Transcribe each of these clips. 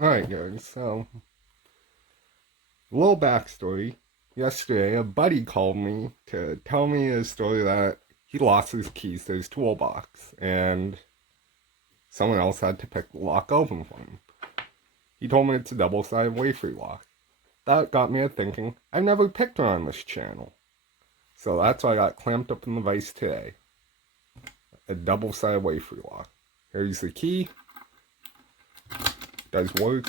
Alright guys, so, a little backstory. Yesterday, a buddy called me to tell me a story that he lost his keys to his toolbox, and someone else had to pick the lock open for him. He told me it's a double-sided wafer lock. That got me to thinking, I've never picked one on this channel. So that's why I got clamped up in the vise today. A double-sided wafer lock. Here's the key. Does work.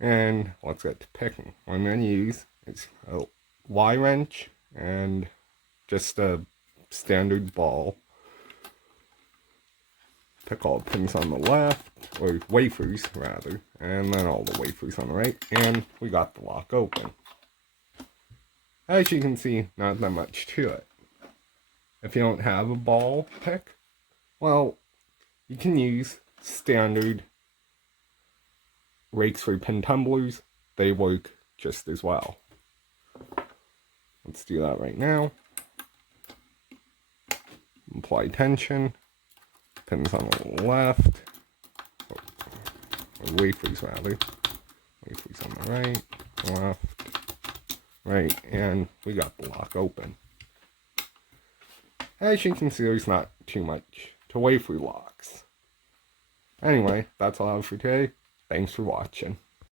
And let's get to picking. What I'm going to use is a Y wrench and just a standard ball. Pick all the pins on the left, or wafers rather, and then all the wafers on the right, and we got the lock open. As you can see, not that much to it. If you don't have a ball pick, well, you can use standard rakes for pin tumblers. They work just as well. Let's do that right now. Apply tension. Pins on the left. Or wafers rather. Wafers on the right, left, right, and we got the lock open. As you can see, there's not too much to wafer locks. Anyway, that's all I have for today. Thanks for watching.